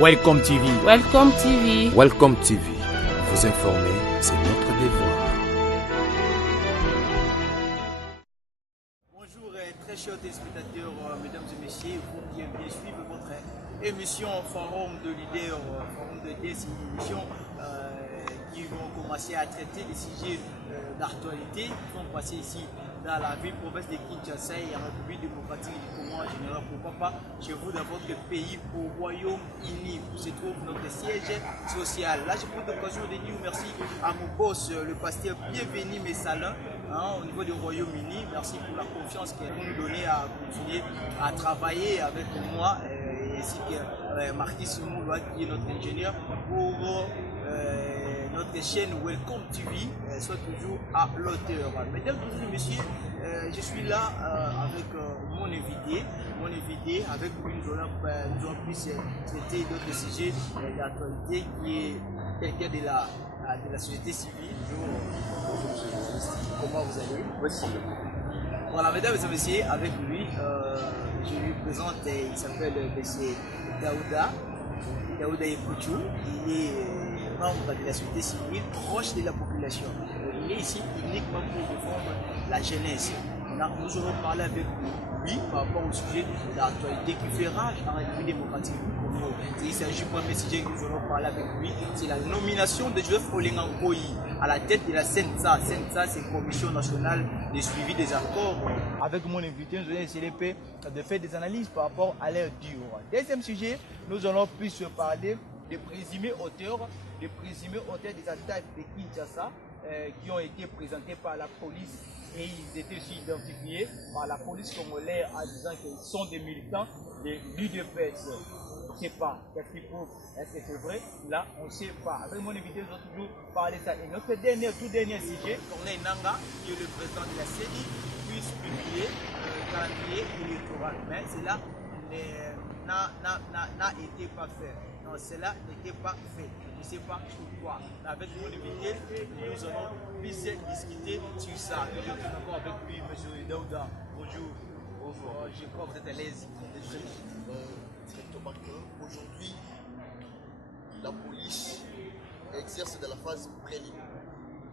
Welcome TV. Welcome TV. Welcome TV. Vous informer, c'est notre devoir. Bonjour très chers téléspectateurs, mesdames et messieurs, vous qui bien suivre votre émission Forum de leaders, Forum de leaders, c'est une émission qui vont commencer à traiter des sujets d'actualité qui vont passer ici dans la ville province de Kinshasa et en République démocratique du Congo en général, pourquoi pas chez vous dans votre pays au Royaume-Uni où se trouve notre siège social. Là, je prends l'occasion de dire merci à mon boss, le pasteur Bienvenu Messalin, au niveau du Royaume-Uni. Merci pour la confiance que vous nous donnez à continuer à travailler avec moi, ainsi que Marquis Mouloua qui est notre ingénieur pour notre chaîne Welcome TV soit toujours à l'auteur. Mesdames et messieurs, je suis là avec mon invité, avec lui nous allons plus traiter d'autres sujets d'actualité qui est quelqu'un de la société civile. Comment vous allez? Merci. Voilà, mesdames et messieurs, avec lui, je lui présente, il s'appelle M. Daouda Ekuchou. Il est membre de la société civile, proche de la population. Il est ici uniquement pour défendre la jeunesse. Nous allons parler avec lui par rapport au sujet de l'actualité qui fait rage en République démocratique du Congo. Il s'agit du premier sujet que nous allons parler avec lui, c'est la nomination de Joseph Olenga Nkoyi à la tête de la CENSA. CENSA, c'est la Commission nationale de suivi des accords. Avec mon invité, nous allons essayer de faire des analyses par rapport à l'air dur. Deuxième sujet, nous allons plus parler des présumés auteurs des attaques de Kinshasa qui ont été présentés par la police et ils étaient aussi identifiés par la police congolaise en disant qu'ils sont des militants de l'UDPS. On ne sait pas qu'est-ce qu'ils prouvent, est-ce que c'est vrai? Là, on ne sait pas. Avec mon invité, nous allons toujours parler de ça. Et notre tout dernier sujet, Corneille Nanga, qui est le président de la CENI, puisse publier le calendrier électoral. Mais cela n'a été pas fait. Non, cela n'était pas fait. Je ne sais pas pourquoi. Avec mon invité, nous allons discuter sur ça. Je suis encore avec lui, M. Daouda. Bonjour. Bonjour. Je crois que vous êtes à l'aise. Directement qu'aujourd'hui, la police exerce dans la phase préliminaire.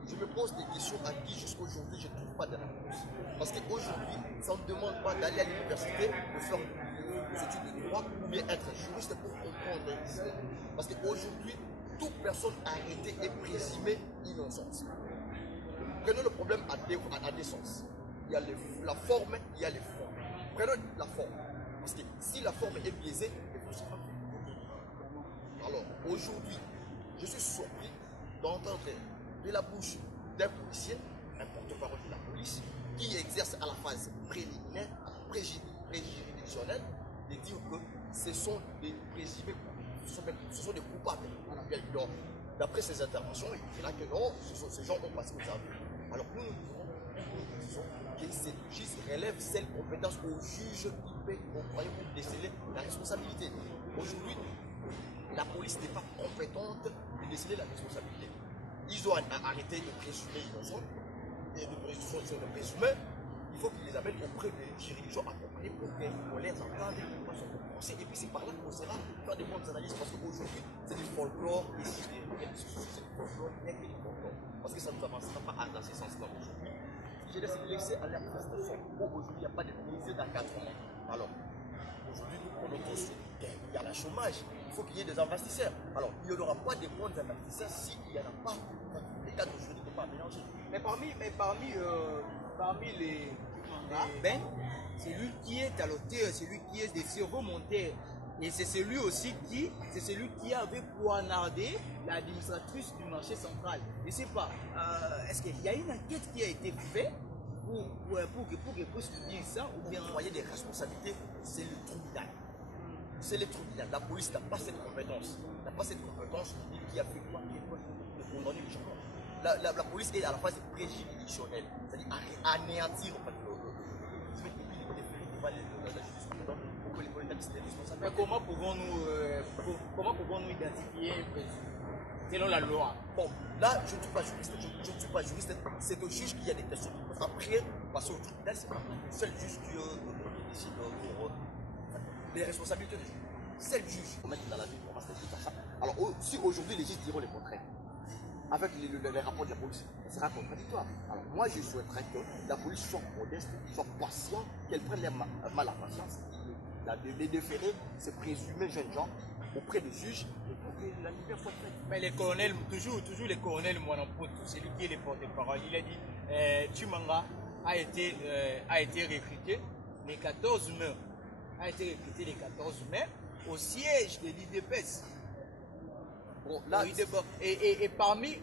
Je me pose des questions à qui jusqu'aujourd'hui je ne trouve pas dans la police. Parce qu'aujourd'hui, ça ne demande pas d'aller à l'université, de faire des études de droit ou bien être juriste pour comprendre l'histoire. Parce qu'aujourd'hui, toute personne arrêtée est présumée innocente. Prenons le problème à deux sens. Il y a la forme, il y a les fonds. Prenons la forme. Parce que si la forme est biaisée, il faut se faire. Alors, aujourd'hui, je suis surpris d'entendre de la bouche d'un policier, un porte-parole de la police, qui exerce à la phase préliminaire, préjuridictionnelle, de dire que ce sont des présumés, ce sont des coupables. Donc, d'après ces interventions, il dira que non, ces gens ont passé aux aveux. Alors nous disons que cette justice relève cette compétence au juge qui peut octroyer ou déceler la responsabilité. Aujourd'hui, la police n'est pas compétente de déceler la responsabilité. Ils ont arrêté de présumer innocents et de présumer, il faut qu'ils les amènent auprès des juridictions accompagnées pour qu'on les entende de façon de procès. Et puis c'est par là qu'on sera faire des bonnes analyses parce qu'aujourd'hui, c'est du folklore et c'est du folklore, il n'y a que du folklore. Parce que ça ne nous avancera pas dans ce sens-là aujourd'hui. Je laisse à l'air de fond. Aujourd'hui, il n'y a pas de mise d'encadrement. Alors, aujourd'hui, nous prenons tous qu'il y a le chômage. Il faut qu'il y ait des investisseurs. Alors, il n'y aura pas de bons investisseurs s'il n'y en a pas. Les cadres juridiques ne sont pas mélangés. Mais parmi les Ben, c'est lui qui est à l'auteur, c'est lui qui est des cerveaux montaires. Et c'est celui aussi qui avait poignardé l'administratrice du marché central. Je ne sais pas, est-ce qu'il y a une enquête qui a été faite pour dire ça ou bien envoyer des responsabilités, c'est le tribunal. C'est le tribunal. La police n'a pas cette compétence. N'a pas cette compétence qui a fait quoi, de condamner les gens. La police est à la phase préjuridictionnelle, c'est-à-dire anéantir en fait, mais comment pouvons-nous identifier selon la loi? Bon, là, je ne suis pas juriste, c'est au juge qui a des questions. Après, passer au tribunal, c'est pas le seul juge qui décide pour les responsabilités des juges. seul juge pour mettre dans la vie pour masser ça. Alors si aujourd'hui les juges diront le contraire, avec les rapports de la police, ça sera contradictoire. Alors moi je souhaiterais que la police soit modeste, soit patiente, qu'elle prenne mal à patience, les déférer, ces présumés jeunes gens auprès des juges et pour que la lumière soit faite. Mais les colonels, toujours les colonels Mwanampoto, c'est lui qui est le porte-parole. Il a dit Tshimanga a été recruté le 14 mai. A été recruté le 14 mai au siège de l'IDPS. Bon, là, et parmi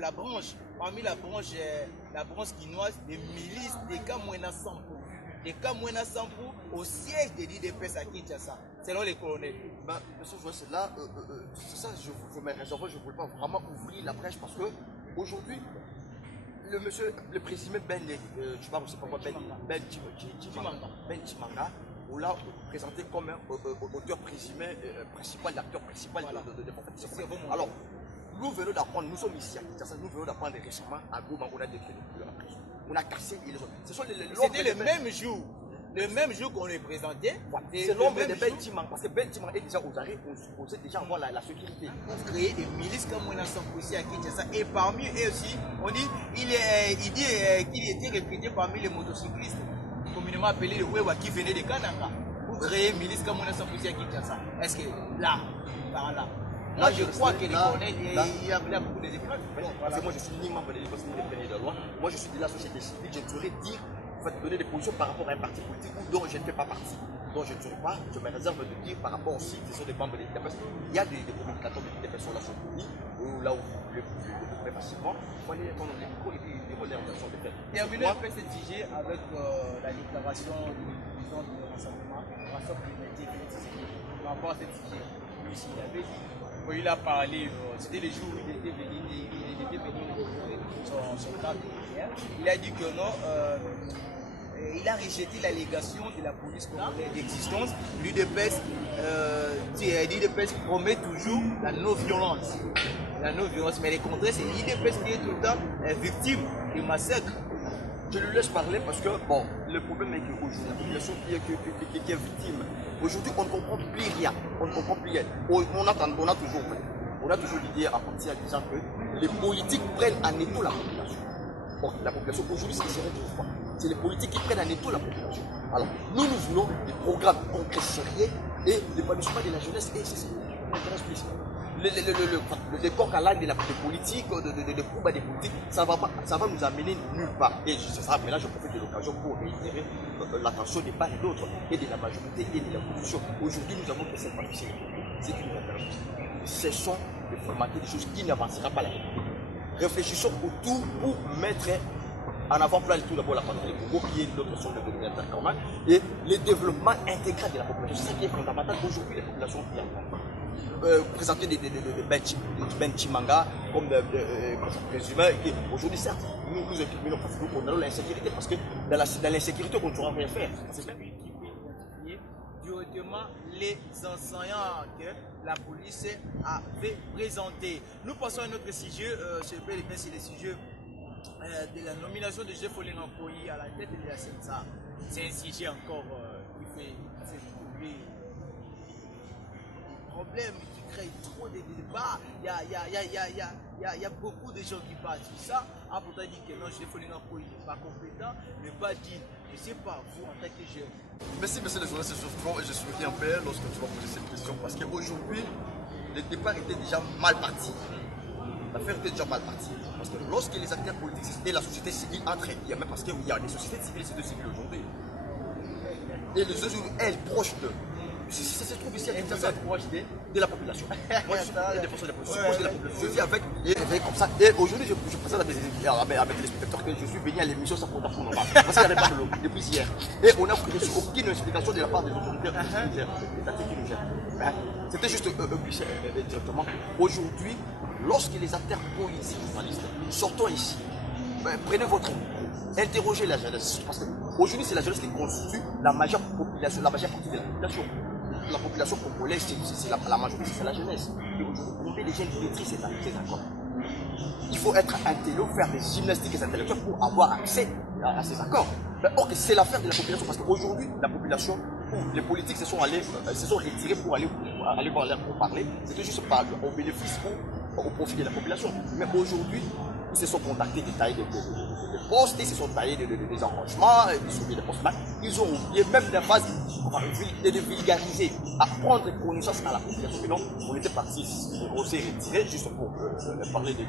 la branche guinoise des milices des Kamwena Sampo. Des Kamwena Sampo au siège de l'IDPS à Kinshasa, selon les colonels. Ben, monsieur Joël, là, c'est ça, je me réserve, je ne voulais pas vraiment ouvrir la brèche parce que aujourd'hui, le présumé Ben Tshimanga, on l'a présenté comme un auteur présumé principal, l'acteur principal de alors, nous venons d'apprendre, nous sommes ici à Kinshasa, nous venons d'apprendre récemment à Goma, on a décrit la prison. On a cassé les autres. C'était le même jour qu'on les présentait. C'est l'ombre de Ben Tshimanga, parce que Ben Tshimanga est déjà aux arrêts, on supposait déjà avoir la sécurité. Pour créer des milices comme on a ici à Kinshasa. Et parmi eux aussi, on dit qu'il était recruté parmi les motocyclistes, communément appelés les Wewa, qui venaient de Kananga, pour créer une milice comme on a ici à Kinshasa. Est-ce que là, par là, moi je crois que les colonels, il y a beaucoup de épreuves. Parce que moi je suis ni membre de l'Écosse ni de loi. Moi je suis de la société civile. Je ne saurais dire, donner des positions par rapport à un parti politique dont je ne fais pas partie. Donc je ne saurais pas, je me réserve de dire par rapport aussi qui sont des membres de l'IDPS. Il y a des communicateurs de l'IDPS sur la Sophie, là où le plus facilement, il faut aller prendre les micros et puis ils diront les relations de fait. Terminons un peu cette sujet avec la déclaration du président du Rassemblement, François Préventif, par rapport à cette sujet. Lui aussi, il avait dit. Il a parlé, c'était le jour où il était venu son cadre militaire. Il a dit que non, il a rejeté l'allégation de la police congolaise d'existence. L'UDPS promet toujours la non-violence. La non-violence, mais les contraires, c'est l'UDPS qui est tout le temps victime du massacre. Je lui laisse parler parce que, bon, le problème est qu'aujourd'hui, la population qui est victime, aujourd'hui, on ne comprend plus rien. On ne comprend plus rien. On a toujours l'idée à partir en disant que les politiques prennent en étau la population. Bon, la population, aujourd'hui, c'est ce qui serait une fois. C'est les politiques qui prennent en étau la population. Alors, nous voulons des programmes concrets, sérieux et l'épanouissement de la jeunesse et c'est ça. Le corps à l'âne de la politique, de combat des politiques, ça va nous amener nulle part. Et c'est ça, mais là je profite de l'occasion pour réitérer l'attention des part et d'autres, et de la majorité et de l'opposition. Aujourd'hui, nous avons que cette partie, c'est une référence. Cessons de formater des choses qui n'avancera pas la République. Réfléchissons autour pour mettre en avant-plan tout d'abord la patrie du Congo, qui est notre son de dominateur commun, et le développement intégral de la population. C'est ça qui est fondamental aujourd'hui, les populations qui en présenter des Ben Tshimanga comme présumé. Aujourd'hui, certes, nous incriminons parce que nous condamnons l'insécurité, parce que dans l'insécurité, on ne pourra rien faire. C'est lui qui peut identifier directement les enseignants que la police avait présentés. Nous passons à un autre sujet, c'est le sujet de la nomination de Jeff Olenga-Koyi à la tête de la CENSA. C'est un sujet encore qui fait trouver problème, qui crée trop de débats. Il y a beaucoup de gens qui parlent sur ça. Ah, pourtant dit que non, Jeff Olenga-Koyi n'est pas compétent, ne pas dit, je ne sais pas, vous en tant que jeune. Merci, monsieur le journaliste, je suis bien peur lorsque tu vas poser cette question parce qu'aujourd'hui, le départ était déjà mal parti. L'affaire était déjà mal partie. Parce que lorsque les acteurs politiques et la société civile entrent, il y a même parce qu'il y a des sociétés civiles et des sociétés civiles aujourd'hui. Et les autres, elles proches de. Ça se trouve ici à Kinshasa, proche de la population. Moi, je suis un défenseur de la population, proche de la population. Je vis avec et comme ça. Et aujourd'hui, je présente avec les spectateurs que je suis venu à l'émission sans contact pour normal. Parce qu'il n'y avait pas de l'eau depuis hier. Et on n'a reçu aucune explication de la part des autorités étatiques qui nous gèrent. C'était juste directement. Aujourd'hui, lorsque les acteurs politiques, journalistes, sortons ici, prenez votre micro, interrogez la jeunesse. Parce qu'aujourd'hui, c'est la jeunesse qui constitue la majeure population, la majeure partie de la population. La population congolaise, c'est la majorité, c'est la jeunesse. Et aujourd'hui, combien de jeunes maîtrisent ces accords? Il faut être intello, faire des gymnastiques intellectuelles pour avoir accès à ces accords. Or, c'est l'affaire de la population, parce qu'aujourd'hui, la population où les politiques se sont retirés pour aller voir l'air pour parler. C'était juste au bénéfice ou au profit de la population. Mais aujourd'hui, ils se sont contactés de tailler des postes, ils se sont taillés des arrangements, des postes. Ils ont oublié même des phases de vulgariser, à prendre connaissance à la population. Et donc, on était parti, on s'est retiré juste pour parler de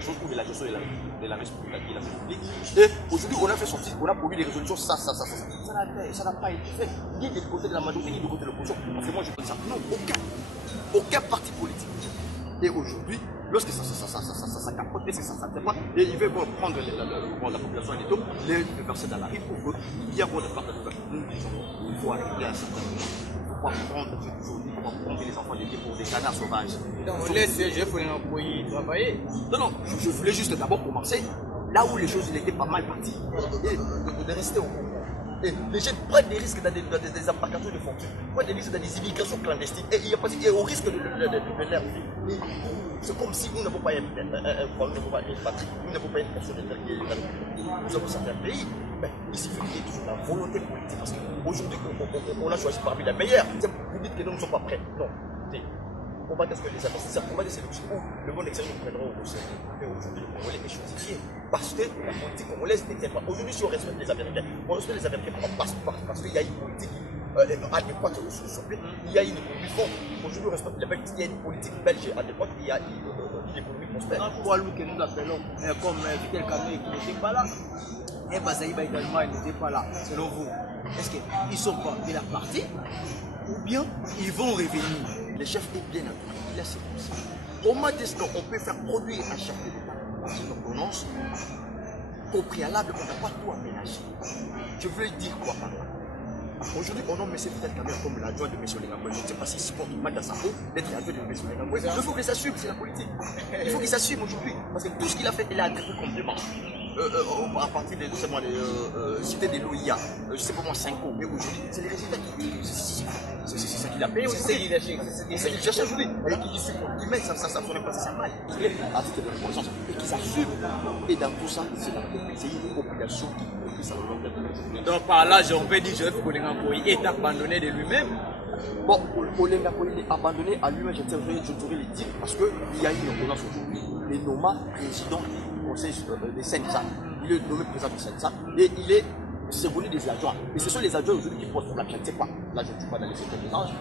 choses pour de la gestion de la République. Et aujourd'hui, on a fait sortir, on a produit des résolutions, ça n'a pas été fait. Ni du côté de la majorité, ni du côté de l'opposition. Parce que moi, je dis ça. Non, aucun parti politique. Et aujourd'hui, lorsque ça capote, ça ne fait pas, et ils veulent prendre la population et les taux, les verser dans la rue pour qu'il y ait encore de part de nous disons, il faut arriver à un certain moment. Il ne faut pas prendre les enfants dédiés pour des canards sauvages. On laisse les jeunes pour y travailler. Non, je voulais juste d'abord commencer là où les choses étaient pas mal parties. Et de rester au courant. Et les jeunes prennent des risques dans des embarcations de fonction, prennent des risques dans des immigrations clandestines, et au risque de leur vie. C'est comme si nous n'avons pas une patrie, nous n'avons pas une personne qui nous avons certains pays. Mais il suffit qu'il y ait toujours la volonté politique. Parce qu'aujourd'hui, on a choisi parmi les meilleurs. Vous dites que nous ne sommes pas prêts. Non. On va tester les investisseurs, on va des sélections où le monde extérieur nous prendra au sérieux. Mais aujourd'hui, le Congolais est chosifié. Parce que la politique congolaise n'était pas. Aujourd'hui, si on respecte les Américains, on respecte les Américains parce qu'il y a une politique adéquate sur ce pays. Il y a une économie forte. Aujourd'hui, on respecte les Belges. Il y a une politique belge adéquate. Il y a une économie prospère. Un poids lourd que nous appelons comme Vitel Kamé qui n'était pas là. Et Bazaïba également, il n'était pas là. Selon vous, est-ce qu'ils ne sont pas de la partie ou bien ils vont revenir? Le chef est bien entouré, il a ses conseils. Comment est-ce qu'on peut faire produire un chef de l'État une ordonnance qu'au préalable, on n'a pas tout aménagé? Je veux dire quoi par là? Aujourd'hui, on nomme M. Vital Kamé comme l'adjoint de M. Lengamboy. Je ne sais pas s'il supporte mal dans sa peau d'être l'adjoint de M. Lengamboy. Il faut qu'il s'assume, c'est la politique. Il faut qu'il s'assume aujourd'hui. Parce que tout ce qu'il a fait, il a attrapé complètement. À partir de Cité de l'OIA, je ne sais pas moi, 5 ans, mais aujourd'hui, c'est les résultats c'est ça qu'il a payé aussi. C'est ce qu'il cherche aujourd'hui. Et qu'il met ça ferait passer ça mal. Il est à titre de reconnaissance. Et qu'il s'assume. Et dans tout ça, c'est une population qui puisse à la longueur de donc par là, on peut dire que Joseph Olenga-Koyi est abandonné de lui-même. Bon, Olenga-Koyi est abandonné à lui-même, je devrais le dire, parce qu'il y a une ordonnance aujourd'hui. Il est nommé président du conseil des Sensa. Il est nommé président du Sensa. Et il est secondé des adjoints. Et ce sont les adjoints aujourd'hui qui posent problème. Je ne sais pas. Là, je ne suis pas dans les secteurs des anges.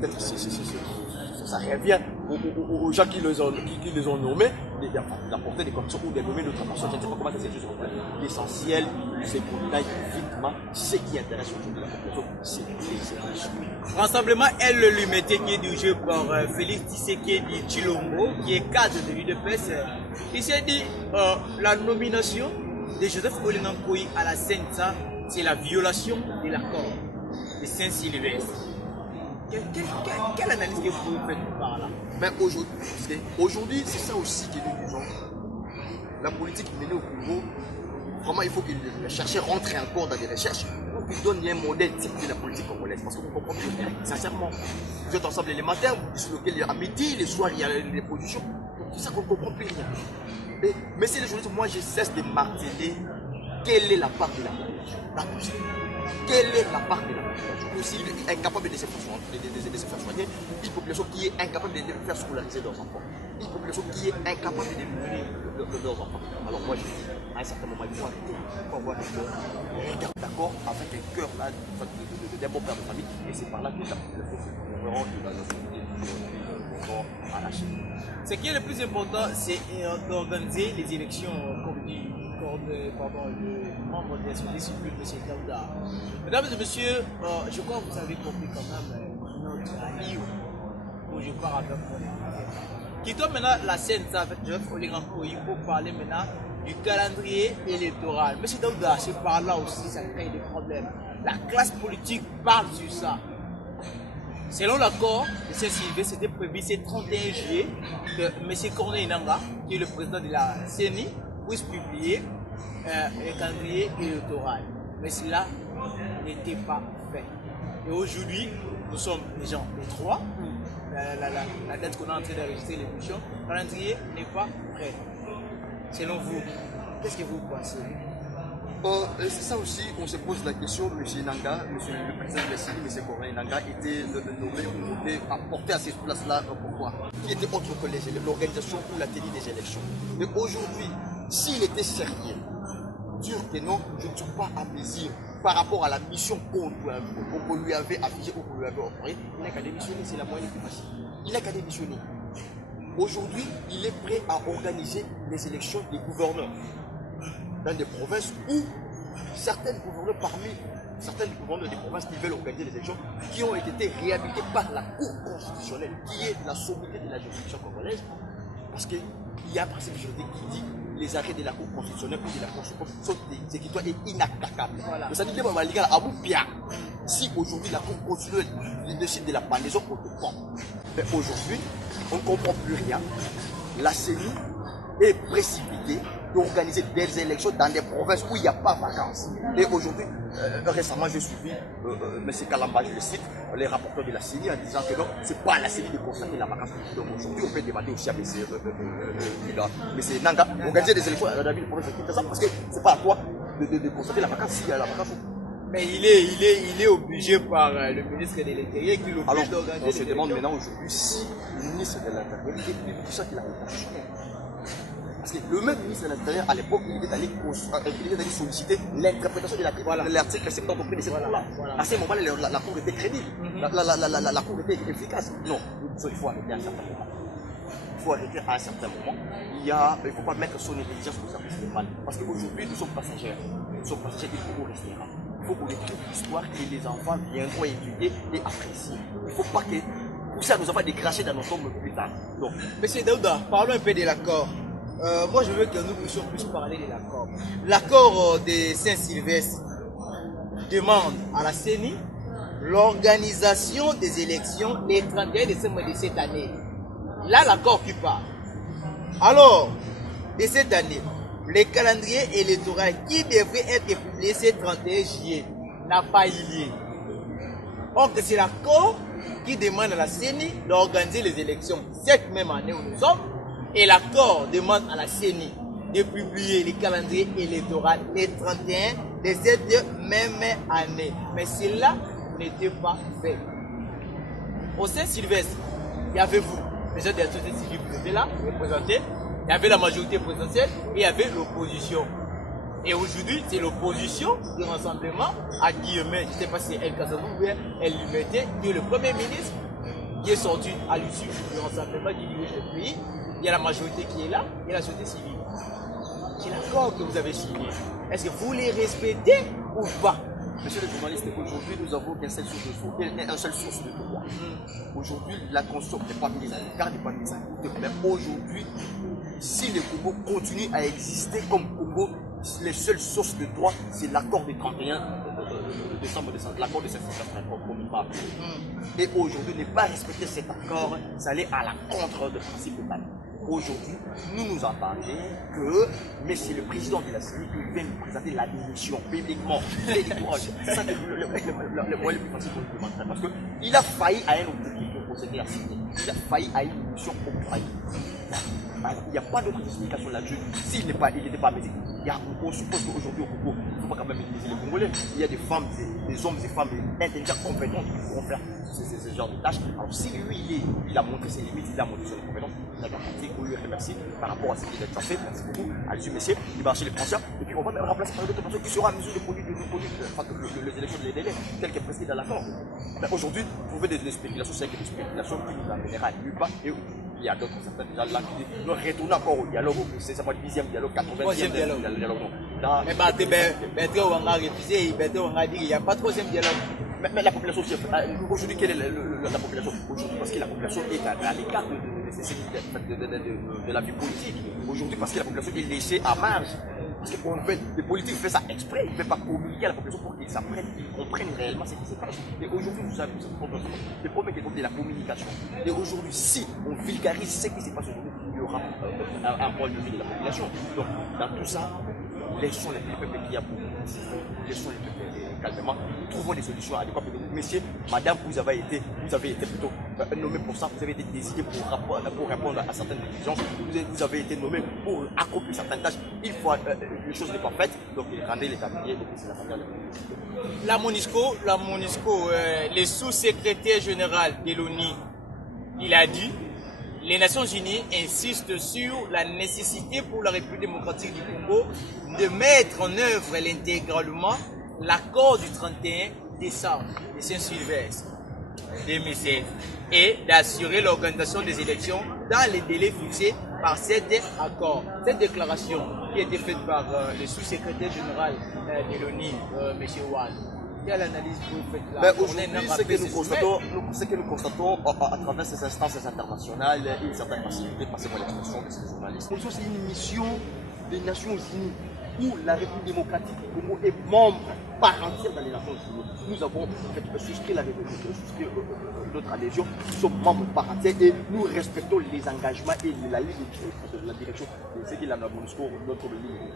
Peut-être que ça revient aux gens qui les ont nommés d'apporter des commissions ou de nommer d'autres personnes. Je ne sais pas comment ça s'est fait. L'essentiel, c'est qu'on aille vite. Ce qui intéresse aujourd'hui la population, c'est les élections. Rassemblement, elle lui mettait qui est dirigé par Félix Tshisekedi Tshilombo, qui est cadre de l'UDPS. Il s'est dit la nomination de Joseph Olenga-Koyi à la CENSA, c'est la violation de l'accord de Saint-Sylvestre. Quelle analyse que vous pouvez faire par là? Mais aujourd'hui, c'est ça aussi que nous disons. La politique menée au Congo, vraiment, il faut que les chercheurs rentrent encore dans des recherches pour qu'ils donnent un modèle type de la politique congolaise. Parce que vous comprenez, sincèrement, vous êtes ensemble les matins, vous disloquez à midi, les soirs, il y a les positions. C'est ça qu'on ne comprend plus rien. Mais c'est les journalistes, moi, je cesse de marteler quelle est la part de la population. Quelle est la part de la population aussi incapable de se faire soigner, une population qui est incapable de faire scolariser leurs enfants, une population qui est incapable de nourrir leurs enfants. Alors moi je dis, à un certain moment, il faut arrêter, il faut avoir un cœur d'accord avec un cœur d'un bon père de famille, et c'est par là que la population se rend dans la société à la Chine. Ce qui est le plus important, c'est d'organiser les élections, comme dit le membre de la société civile, M. Daouda. Mesdames et messieurs, je crois que vous avez compris quand même notre ami, où je crois avec moi. Quittons maintenant la scène avec Joseph Olenga-Koyi pour parler maintenant du calendrier électoral. M. Daouda, c'est par là aussi, ça crée des problèmes. La classe politique parle sur ça. Selon l'accord de Saint-Sylvestre, c'était prévu ce 31 juillet que M. Corneille Nangaa, qui est le président de la CENI, puisse publier le calendrier électoral. Mais cela n'était pas fait. Et aujourd'hui, nous sommes déjà les 3. La date qu'on est en train d'enregistrer l'émission, le calendrier n'est pas prêt. Selon vous, qu'est-ce que vous pensez? C'est ça aussi, on se pose la question, M. Nanga, M. le président de la CENI, M. Corneille Nanga, était nommé ou était apporté à cette place-là. Pourquoi? Qui était autre que l'organisation ou la tenue des élections. Mais aujourd'hui, s'il était sérieux, dire que non, je ne suis pas à plaisir par rapport à la mission qu'on lui avait affichée ou qu'on lui avait offrée, il n'a qu'à démissionner, c'est la moyenne plus facile. Il n'a qu'à démissionner. Aujourd'hui, il est prêt à organiser les élections des gouverneurs dans des provinces où certains gouverneurs des provinces qui veulent organiser les élections qui ont été réhabilités par la Cour constitutionnelle, qui est la sommité de la juridiction congolaise, parce qu'il y a un principe juridique qui dit les arrêts de la Cour constitutionnelle ou de la Cour suprême sont exécutoires et inattaquables. Voilà. Ça dit que si aujourd'hui la Cour constitutionnelle décide de la pendaison, on te prend. Mais aujourd'hui, on ne comprend plus rien. La CENI est précipitée d'organiser des élections dans des provinces où il n'y a pas vacances. Et aujourd'hui, récemment, j'ai suivi M. Kalamba, je le cite, les rapporteurs de la CENI en disant que non, ce n'est pas à la CENI de constater la vacance. Donc aujourd'hui, on peut demander aussi à M. Nanga d'organiser des élections dans la ville de province de Kinshasa parce que ce n'est pas à toi de constater la vacance s'il y a la vacance. Mais il est obligé par le ministre de l'Intérieur qui l'oblige d'organiser. On se demande maintenant aujourd'hui si le ministre de l'Intérieur est pour ça qu'il a constitutionnel. Parce que le même ministre de l'Intérieur, à l'époque, il était allé solliciter l'interprétation de l'article 70 de cette loi. À ce moment-là, la Cour était crédible. La Cour était efficace. Non, il faut arrêter à un certain moment. Il faut arrêter à un certain moment. Il ne faut pas mettre son intelligence au service des mal. Parce qu'aujourd'hui, nous sommes passagers. Nous sommes passagers, il faut rester là. Il faut qu'on écrive l'histoire que les enfants viendront étudier et apprécier. Il ne faut pas que pour ça nous avons décraché dans nos tombes plus tard. Donc, Monsieur Daouda, parlons un peu de l'accord. Moi, je veux que nous puissions plus parler de l'accord. L'accord de Saint-Sylvestre demande à la CENI l'organisation des élections le 31 décembre de cette année. Là, l'accord qui part. Alors, de cette année, le calendrier électoral qui devrait être publié ce 31 juillet n'a pas eu lieu. Or, c'est l'accord qui demande à la CENI d'organiser les élections cette même année où nous sommes. Et l'accord demande à la CENI de publier le calendrier électoral le 31 de cette même année. Mais cela n'était pas fait. Au Saint-Sylvestre, il y avait vous, les gens de la société civile, vous étiez là, représentés. Il y avait la majorité présidentielle et il y avait l'opposition. Et aujourd'hui, c'est l'opposition du rassemblement à Guillemets. Je ne sais pas si elle Kassavou ou elle lui mettait, qui est le premier ministre qui est sorti à l'issue du rassemblement qui dirige le pays. Il y a la majorité qui est là, il y a la société civile. C'est l'accord que vous avez signé. Est-ce que vous les respectez ou pas? Monsieur le journaliste, aujourd'hui nous avons qu'une seule source de droit. Aujourd'hui, la Constitution n'est pas mise à l'écart, n'est pas mise à l'écoute. Mais aujourd'hui, si le Congo continue à exister comme Congo, les seules sources de droit, c'est l'accord du 31 décembre, l'accord de 783 comme il m'a appelé. Et aujourd'hui, ne pas respecter cet accord, ça allait à la contre de principe de base. Aujourd'hui, nous entendons que Monsieur le président de la CENI vient nous présenter la démission publiquement. C'est ça le point le plus facile pour nous demander. Parce qu'il a failli à un objectif pour procéder à la CENI. Il a failli à une mission octroyée. Il n'y a pas d'autre explication là-dessus. S'il n'était pas apaisé, on suppose qu'aujourd'hui au Congo, il ne faut pas quand même utiliser les Congolais. Il y a des femmes, des hommes et femmes intelligents, compétents qui pourront faire ce genre de tâches. Alors si lui, il a montré ses limites, il a montré ses compétences, il a parti, on lui remercie par rapport à ce qu'il a déjà fait. Merci beaucoup. Allez-y, messieurs, libérer les Français. Et puis on va même remplacer par d'autres personnes qui seront à mesure de produire les élections de les délais, telles que prescrites dans l'accord. Aujourd'hui, vous pouvez des spéculations, c'est que des spéculations qui nous amènera nulle part. Et il y a d'autres certains déjà là qui disent nous retournons encore au dialogue, c'est ça, 10e dialogue, 80e dialogue. Mais Bertrand Ouanga a refusé, Bertrand Ouanga a dit qu'il n'y a pas de 3e dialogue. Mais la population, aujourd'hui, quelle est la population? Aujourd'hui, parce que la population est à l'écart de la vie politique. Aujourd'hui, parce que la population est laissée à marge. Parce que les politiques font ça exprès, ils ne veulent pas communiquer à la population pour qu'ils apprennent, qu'ils comprennent réellement ce qui se passe. Et aujourd'hui, nous avons le problème qui est de la communication. Et aujourd'hui, si on vulgarise ce qui se passe aujourd'hui, il y aura un problème de vie de la population. Donc, dans tout ça, laissons les peuples qui a beaucoup. Laissons les peuples calmement, nous trouvons des solutions adéquates. Messieurs, madame, vous avez été plutôt nommé pour ça, vous avez été désigné pour répondre à certaines exigences, vous avez été nommé pour accomplir certaines tâches. Une fois les choses n'est pas faites, donc rendez les tabliers, c'est la famille. La MONUSCO, le sous-secrétaire général de l'ONU, il a dit, les Nations Unies insistent sur la nécessité pour la République démocratique du Congo de mettre en œuvre intégralement l'accord du 31 décembre de Saint-Sylvestre 2016 et d'assurer l'organisation des élections dans les délais fixés par cet accord. Cette déclaration qui a été faite par le sous-secrétaire général de l'ONU, M. Wall. Quelle analyse vous faites là? Aujourd'hui, ce que nous constatons à travers ces instances internationales, une certaine facilité, passez-moi l'expression de ces journalistes. C'est une mission des Nations Unies où la République démocratique du Congo est membre part entière dans les Nations Unies. Nous avons souscrit notre adhésion, nous sommes membres part entière et nous respectons les engagements et la ligne de la direction de ce qu'il a dans la MONUSCO, notre ligne.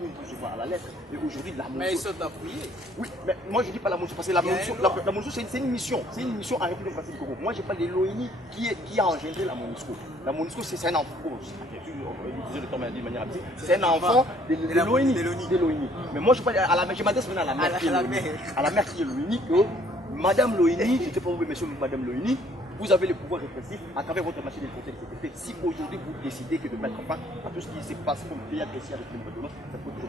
Nous jouons à la lettre. Et aujourd'hui, la MONUSCO. Mais ils sont appuyés. Oui, mais moi je ne dis pas la MONUSCO parce que la MONUSCO c'est une mission. C'est une mission en République démocratique du Congo. Moi je parle de l'ONU qui a engendré la MONUSCO. La MONUSCO c'est un enfant. C'est un enfant de l'ONU. Mais moi je parle je m'adresse maintenant à la mère qui est l'ONU que Madame Loini, je ne sais pas vous, monsieur, Madame Loini, vous avez le pouvoir répressif à travers votre machine de conseil de sécurité. Si aujourd'hui vous décidez que de mettre fin à tout ce qui se passe comme pays agressé avec le Madonna, ça peut être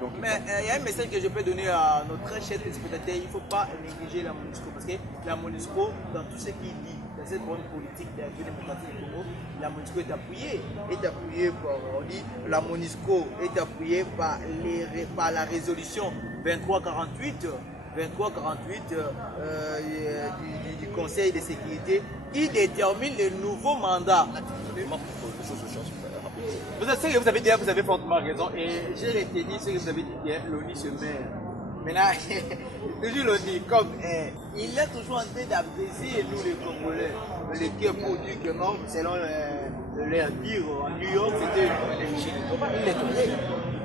donc, mais il y a un message que je peux donner à notre très cher téléspectateur, il ne faut pas négliger la MONUSCO parce que la MONUSCO, dans tout ce qu'il dit, dans cette bonne politique de la démocratie du Congo, la MONUSCO est appuyée par, on dit, la MONUSCO est appuyée par la résolution 2348 du Conseil de sécurité qui détermine le nouveau mandat. Vous avez dit, vous avez fortement raison et j'ai retenu ce que vous avez dit, l'ONU se met. Maintenant, toujours l'ONU, comme il est toujours en train d'apaiser nous les Congolais, le cœur pour dire que non, selon leur dire en New York, c'était une Chine. Il est tombé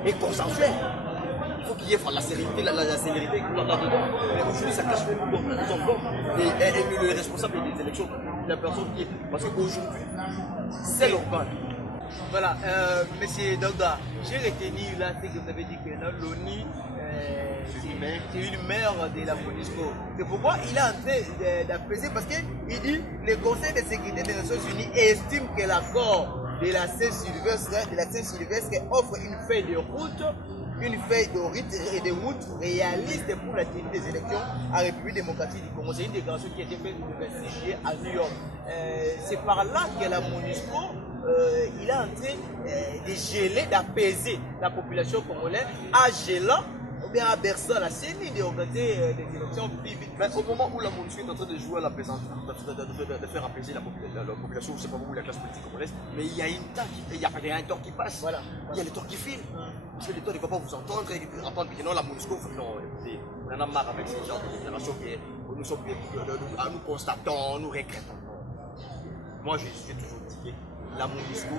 et consensuel. Il faut qu'il y ait la célérité là-dedans. Mais aujourd'hui, ça cache les enfants et le responsable des élections, la personne qui est. Parce qu'aujourd'hui, c'est l'organe. Voilà, monsieur Doga, j'ai retenu là ce que vous avez dit que l'ONU, c'est une mère de la MONUSCO. C'est pourquoi il est en train d'apaiser parce qu'il dit le Conseil de sécurité des Nations Unies estime que l'accord de la Saint-Sylvestre offre une feuille de route réaliste pour la tenue des élections à la République démocratique du Congo. C'est une déclaration qui a été faite le 26 juillet à New York. C'est par là que la MONUSCO il est en train de geler, d'apaiser la population congolaise en gelant ou bien en berçant la CENI d'organiser des élections plus vite. Mais au moment où la MONUSCO est en train de jouer à la plaisante, de faire apaiser la population, je ne sais pas vous, la classe politique congolaise, mais il y a un temps qui passe, voilà. Il y a le temps qui file. Parce que le temps ne va pas vous entendre et entendre que non, la MONUSCO, non, écoutez, on en a marre avec ce genre de déclarations que nous sommes nous constatons, nous regrettons. Moi, j'ai toujours dit que la MONUSCO,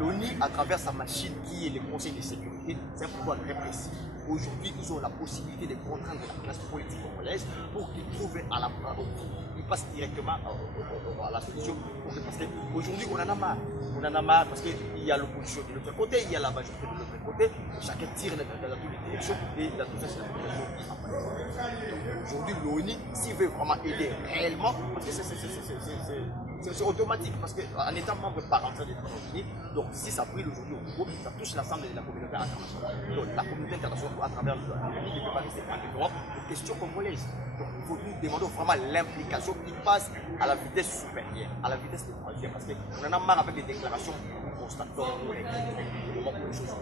l'ONU, à travers sa machine qui est le Conseil de sécurité, c'est un pouvoir répressif. Aujourd'hui, ils ont la possibilité de contraindre la classe politique congolaise pour qu'ils trouvent ils passent directement à la solution. Parce qu'aujourd'hui, on en a marre. On en a marre parce qu'il y a l'opposition de l'autre côté, il y a la majorité de l'autre côté. Chacun tire dans toutes les directions et dans tout ça, c'est la population qui apparaît. Aujourd'hui, l'ONU, s'il veut vraiment aider réellement, parce que c'est automatique, parce qu'en étant membre par entière des Nations Unies, donc si ça brille aujourd'hui au Congo, ça touche l'ensemble de la communauté internationale. Donc la communauté internationale, à travers l'ONU, ne peut pas rester indifférent aux questions congolaises. Donc il faut nous demander vraiment l'implication qui passe à la vitesse supérieure, à la vitesse de croisière, parce qu'on en a marre avec les déclarations que nous constatons au moment où les choses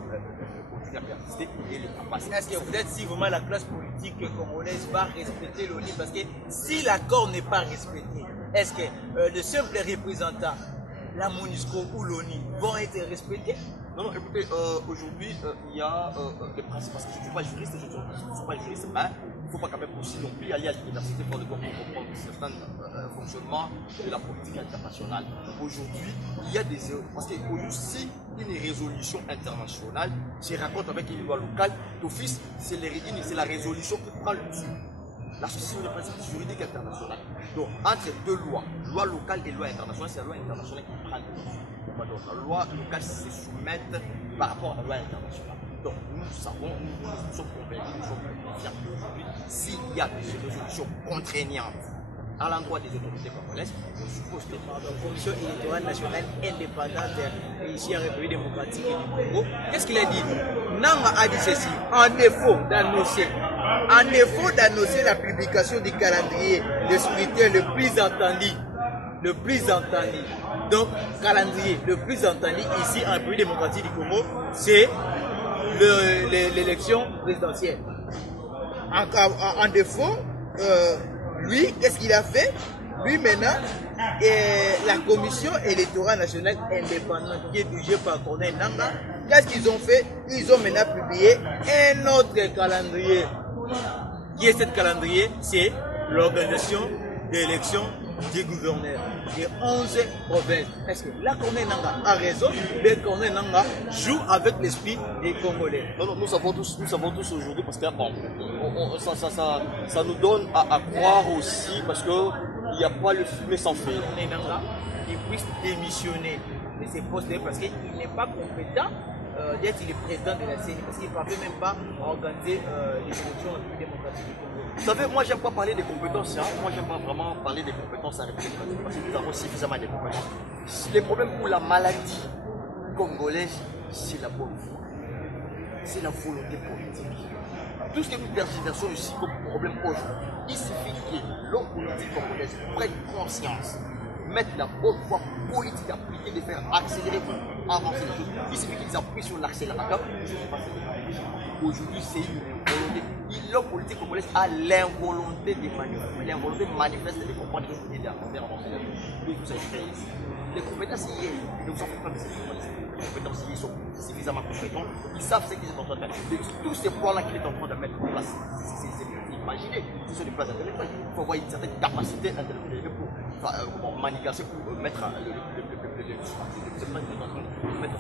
continuent à persister et les capacités. Est-ce que vous êtes si vraiment la classe politique congolaise va respecter l'ONU? Parce que si l'accord n'est pas respecté, est-ce que de simples représentants, la MONUSCO ou l'ONU, vont être respectés? Non, écoutez, aujourd'hui, il y a des principes, parce que je ne suis pas juriste, mais ne faut pas quand même aussi non plus aller à l'université pour comprendre certains fonctionnements de la politique internationale. Aujourd'hui, il y a des... Parce qu'aujourd'hui, si une résolution internationale se raconte avec une loi locale, d'office, c'est la résolution qui prend le dessus. L'association de principes juridiques internationales. Donc, entre deux lois, loi locale et loi internationale, c'est la loi internationale qui prend le dessus. Donc, la loi locale se soumet par rapport à la loi internationale. Donc, nous savons, nous sommes convaincus, nous sommes confiants qu'aujourd'hui, s'il y a des résolutions contraignantes à l'endroit des autorités congolaises, je suppose que la Commission électorale nationale indépendante ici en République démocratique du Congo, qu'est-ce qu'il a dit? Nanga a dit ceci, en défaut d'annoncer la publication du calendrier de scrutin le plus entendu, donc calendrier le plus entendu ici en République démocratique du Congo, c'est l'élection présidentielle. En défaut, lui, qu'est-ce qu'il a fait? Lui maintenant, la commission électorale nationale indépendante qui est dirigée par Corneille Nangaa, qu'est-ce qu'ils ont fait? Ils ont maintenant publié un autre calendrier. Qui est ce calendrier? C'est l'organisation d'élections des gouverneurs des 11 provinces. Est-ce que là, Corneille Nangaa a raison? Mais Corneille Nangaa joue avec l'esprit des Congolais. Non, nous savons tous aujourd'hui, parce que bon, ça nous donne à croire aussi, parce qu'il n'y a pas le fumée sans feu. Corneille Nangaa, il puisse démissionner de ses postes parce qu'il n'est pas compétent d'être le président de la CENI, parce qu'il ne parvient même pas à organiser les élections en République démocratique du Congo. Vous savez, moi j'aime pas parler des compétences, hein. Moi j'aime pas vraiment parler des compétences en République démocratique, parce que nous avons suffisamment de compétences. Les problèmes pour la maladie congolaise, c'est la bonne foi, c'est la volonté politique. Tout ce que nous tergiversons ici comme problème aujourd'hui, il suffit que l'homme politique congolaise prenne conscience, mettre la bonne foi politique appliquée, de faire accélérer, avancer les choses. Il suffit qu'ils appuient sur l'accélérateur. Aujourd'hui, c'est une volonté. L'homme politique congolais a l'involonté de manifester, l'involonté manifeste de comprendre que je dis d'avancer les choses. Les compétences y est, nous sommes pas de ces compétences y sont suffisamment compétents. Ils savent ce qu'ils sont en train de faire. Tous ces points-là qu'il est en train de mettre en place, imaginez, ce sont des places intellectuelles. Il faut avoir une certaine capacité intellectuelle pour manigancer, pour mettre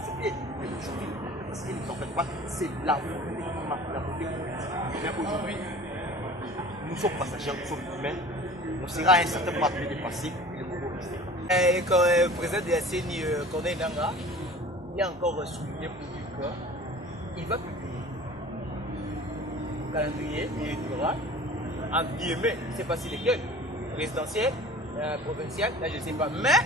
sur pied. Mais aujourd'hui, ce qu'ils ne fait pas, c'est la volonté politique. Mais aujourd'hui, nous sommes passagers, nous sommes humains. On sera à un certain moment dépassé et le Congo restera. Quand le président de la CENI, Corneille Nangaa, il a encore souligné pour dire qu'il va publier le calendrier électoral, entre guillemets, je ne sais pas si lequel, présidentiel, provincial, là je ne sais pas, mais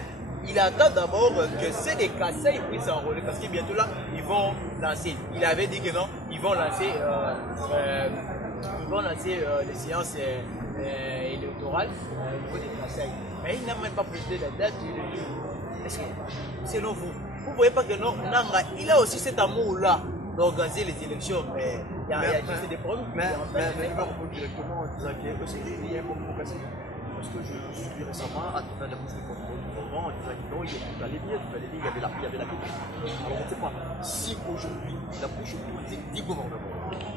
il attend d'abord que ces des Kassai puissent s'enrôler, parce que bientôt là, ils vont lancer, il avait dit que non, ils vont lancer les séances électorales au niveau des Kassai. Mais il n'a même pas précisé la date et le lieu. Est-ce que, selon vous, vous ne voyez pas que non, Nangaa, il a aussi cet amour-là d'organiser les élections, mais il y a juste des problèmes. Mais il va répondre directement en disant qu'il y a un moment cassé. Parce que je suis récemment à travers la bouche du Congo en disant que non, tout allait bien, il y avait la question. Alors on ne sait pas si aujourd'hui la bouche politique du gouvernement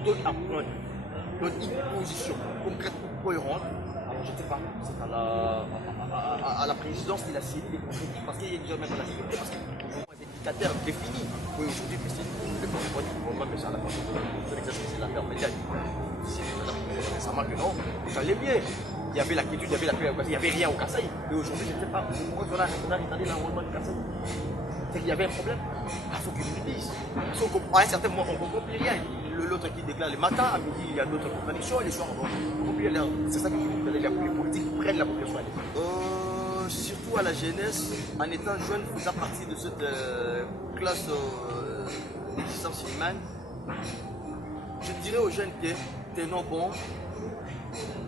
donne une position concrète ou cohérente. Alors je ne sais pas, c'est à la présidence de la CENI de concrétiser, parce qu'il y a déjà même la sécurité, parce qu'aujourd'hui les indicateurs définis. Oui, aujourd'hui, le gouvernement, mais c'est à la façon de l'exercice de l'affaire médiatique. Récemment que non, ça allait bien. Il y avait l'inquiétude, il y avait la paix, il n'y avait rien au Kassai. Et aujourd'hui, je ne sais pas pourquoi on a retardé l'enrôlement du Kassai. C'est qu'il y avait un problème. Il faut qu'ils nous le disent. À un certain moment, on ne comprend plus rien. L'autre qui déclare le matin, à midi, il y a d'autres contradictions, et les soirs, on ne comprend plus rien. C'est ça que les politiques prennent la population à l'époque. Surtout à la jeunesse, en étant jeune, faisant partie de cette classe d'existence humaine, je dirais aux jeunes que tenons bon,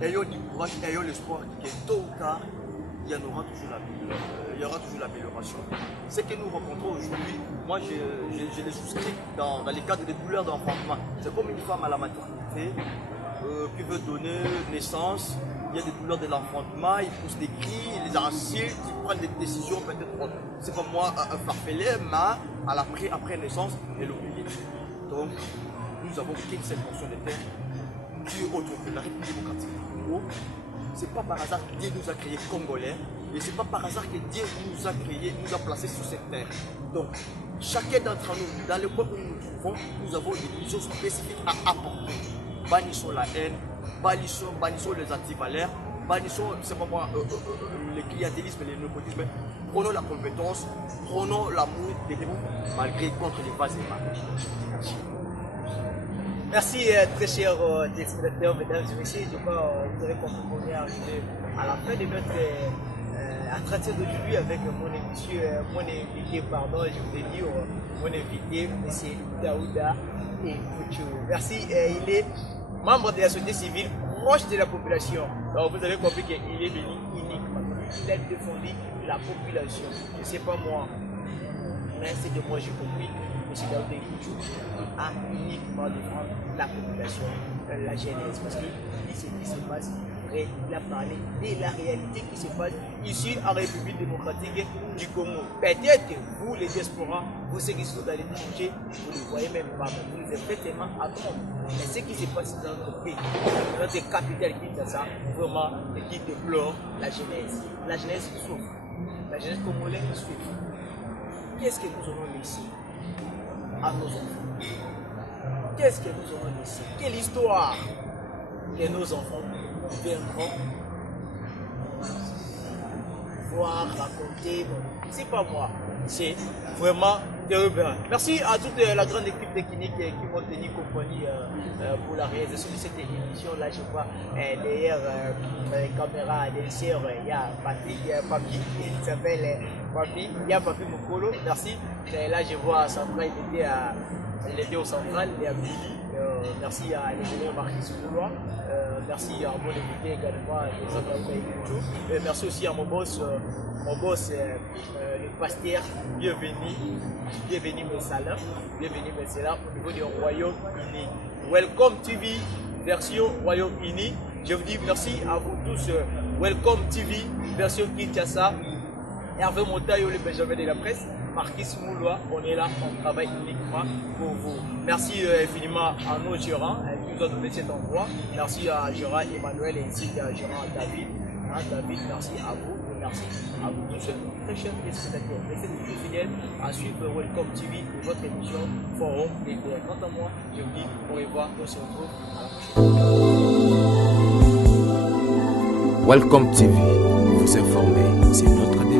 ayons du courage, ayons l'espoir que tôt ou tard, il y aura toujours l'amélioration. Ce que nous rencontrons aujourd'hui, moi je les souscris dans les cadres des douleurs d'enfantement. C'est comme une femme à la maternité qui veut donner naissance. Il y a des douleurs de l'enfantement, ils poussent des cris, ils les insultent, ils prennent des décisions peut-être, c'est comme moi, farfelées, mais après naissance, elle oublie. Donc, nous avons qu'une seule portion de terre, Dieu autre que la République démocratique du Congo. C'est pas par hasard que Dieu nous a créés Congolais et c'est pas par hasard que Dieu nous a créés, nous a placés sur cette terre. Donc, chacun d'entre nous, dans le point où nous nous trouvons, nous avons des missions spécifiques à apporter. Bannissons la haine, bannissons les antivaleurs, bannissons simplement le clientélisme et le népotisme. Prenons la compétence, prenons l'amour des groupes malgré contre les bases et marques. Merci très chers téléspectateurs, mesdames et messieurs. Je crois que vous avez compris qu'on est arrivé à la fin de notre entretien d'aujourd'hui avec mon invité, pardon, je voulais dire mon invité, M. Daouda et Kouchou. Merci, il est membre de la société civile, proche de la population. Donc vous avez compris qu'il est venu uniquement. Il a défendu la population. Je ne sais pas moi, mais c'est de moi j'ai compris. M. Daouda et Kouchou a uniquement défendu la population, la jeunesse, parce qu'il dit ce qui se passe. Il a parlé de la réalité qui se passe ici en République démocratique du Congo. Peut-être vous, les diasporas, vous ceux qui sont dans les projets, vous ne le voyez même pas, mais vous êtes tellement à attendre. Mais ce qui se passe dans notre pays, dans notre capitale Kinshasa, vraiment, qui déplore la jeunesse. La jeunesse souffre. La jeunesse congolaise souffre. Qu'est-ce que nous aurons laissé à nos enfants? Qu'est-ce que nous aurons laissé? Quelle histoire que nos enfants viendront voir, raconter? C'est pas moi, c'est vraiment terrible. Merci à toute la grande équipe technique qui m'ont tenu compagnie pour la réalisation de cette émission. Là, je vois derrière les caméras, des sœurs, il y a Papi, il s'appelle Papi, il y a Papi Mokolo, merci. Et là, je vois Sandra, il était au central, il est à Billy. Merci à l'ingénieur Marquis Soulois. Merci à mon invité également, et merci aussi à mon boss, le pasteur. Bienvenue Messala, au niveau du Royaume-Uni. Welcome TV, version Royaume-Uni. Je vous dis merci à vous tous. Welcome TV, version Kinshasa. Hervé Montayo, le Benjamin de la presse. Marquis Moulois, on est là, on travaille uniquement pour vous. Merci infiniment à nos gérants qui nous ont donné cet endroit. Merci à Gérard Emmanuel ainsi qu'à Gérard David. David, merci à vous. Merci à vous tous, très chers téléspectateurs. Restez toujours fidèles à suivre Welcome TV et votre émission Forum des Terres. Quant à moi, je vous dis au revoir, on se retrouve à la prochaine. Welcome TV, vous informer, c'est notre défi.